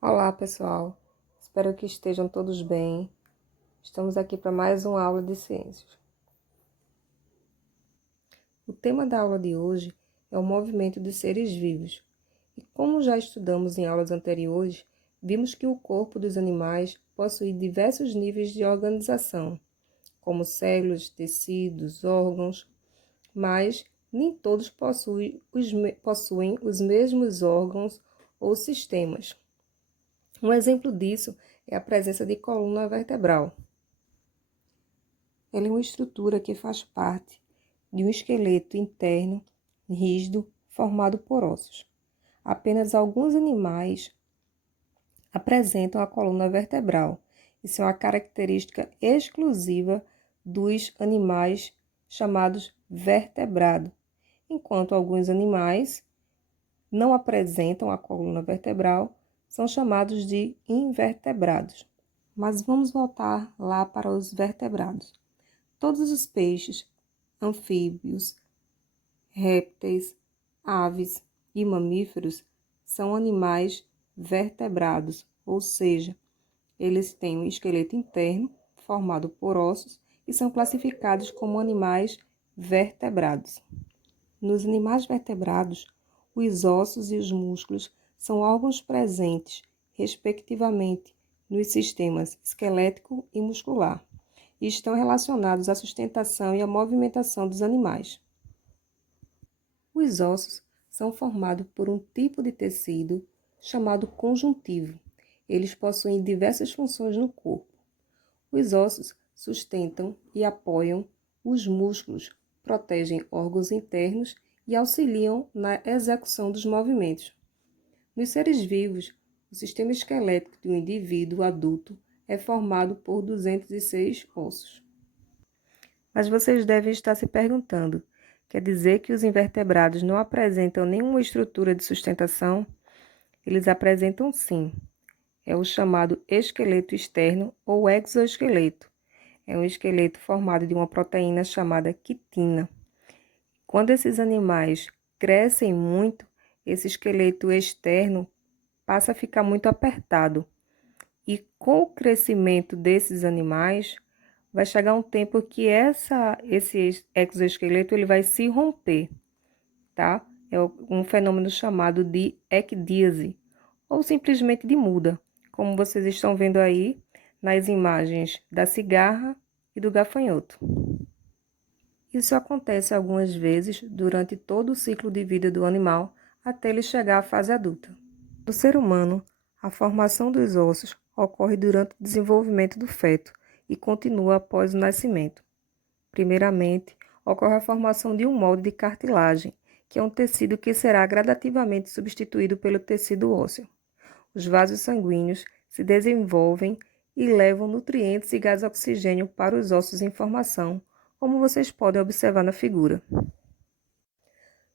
Olá, pessoal. Espero que estejam todos bem. Estamos aqui para mais uma aula de ciências. O tema da aula de hoje é o movimento dos seres vivos. E como já estudamos em aulas anteriores, vimos que o corpo dos animais possui diversos níveis de organização, como células, tecidos, órgãos, mas nem todos possuem os mesmos órgãos ou sistemas. Um exemplo disso é a presença de coluna vertebral. Ela é uma estrutura que faz parte de um esqueleto interno rígido formado por ossos. Apenas alguns animais apresentam a coluna vertebral. Isso é uma característica exclusiva dos animais chamados vertebrados, enquanto alguns animais não apresentam a coluna vertebral, são chamados de invertebrados. Mas vamos voltar lá para os vertebrados. Todos os peixes, anfíbios, répteis, aves e mamíferos são animais vertebrados, ou seja, eles têm um esqueleto interno formado por ossos e são classificados como animais vertebrados. Nos animais vertebrados, os ossos e os músculos são órgãos presentes, respectivamente, nos sistemas esquelético e muscular, e estão relacionados à sustentação e à movimentação dos animais. Os ossos são formados por um tipo de tecido chamado conjuntivo. Eles possuem diversas funções no corpo. Os ossos sustentam e apoiam os músculos, protegem órgãos internos e auxiliam na execução dos movimentos. Nos seres vivos, o sistema esquelético de um indivíduo adulto é formado por 206 ossos. Mas vocês devem estar se perguntando, quer dizer que os invertebrados não apresentam nenhuma estrutura de sustentação? Eles apresentam sim. É o chamado esqueleto externo ou exoesqueleto. É um esqueleto formado de uma proteína chamada quitina. Quando esses animais crescem muito, esse esqueleto externo passa a ficar muito apertado. E com o crescimento desses animais, vai chegar um tempo que esse exoesqueleto ele vai se romper, tá? É um fenômeno chamado de ecdíase, ou simplesmente de muda, como vocês estão vendo aí nas imagens da cigarra e do gafanhoto. Isso acontece algumas vezes durante todo o ciclo de vida do animal até ele chegar à fase adulta. No ser humano, a formação dos ossos ocorre durante o desenvolvimento do feto e continua após o nascimento. Primeiramente, ocorre a formação de um molde de cartilagem, que é um tecido que será gradativamente substituído pelo tecido ósseo. Os vasos sanguíneos se desenvolvem e levam nutrientes e gás oxigênio para os ossos em formação, como vocês podem observar na figura.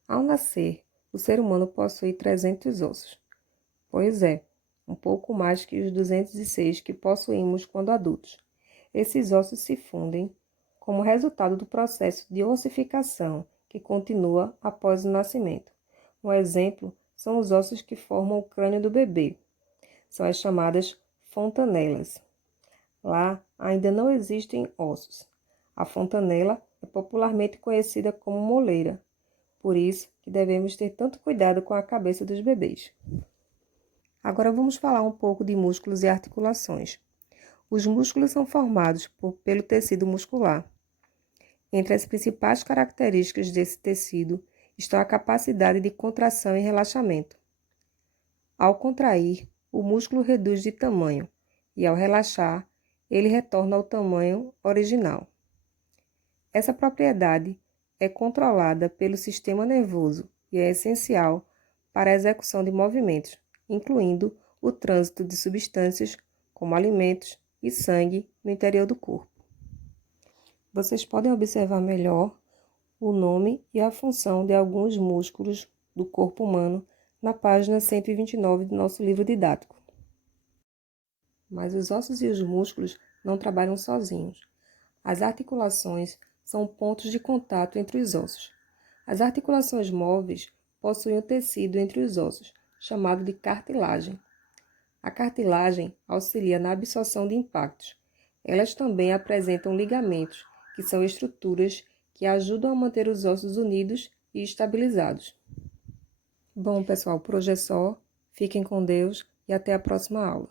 Ao nascer, o ser humano possui 300 ossos. Pois é, um pouco mais que os 206 que possuímos quando adultos. Esses ossos se fundem como resultado do processo de ossificação que continua após o nascimento. Um exemplo são os ossos que formam o crânio do bebê. São as chamadas fontanelas. Lá ainda não existem ossos. A fontanela é popularmente conhecida como moleira, por isso que devemos ter tanto cuidado com a cabeça dos bebês. Agora vamos falar um pouco de músculos e articulações. Os músculos são formados pelo tecido muscular. Entre as principais características desse tecido estão a capacidade de contração e relaxamento. Ao contrair, o músculo reduz de tamanho e, ao relaxar, ele retorna ao tamanho original. Essa propriedade é controlada pelo sistema nervoso e é essencial para a execução de movimentos, incluindo o trânsito de substâncias como alimentos e sangue no interior do corpo. Vocês podem observar melhor o nome e a função de alguns músculos do corpo humano na página 129 do nosso livro didático. Mas os ossos e os músculos não trabalham sozinhos. As articulações são pontos de contato entre os ossos. As articulações móveis possuem o tecido entre os ossos, chamado de cartilagem. A cartilagem auxilia na absorção de impactos. Elas também apresentam ligamentos, que são estruturas que ajudam a manter os ossos unidos e estabilizados. Bom, pessoal, por hoje é só. Fiquem com Deus e até a próxima aula.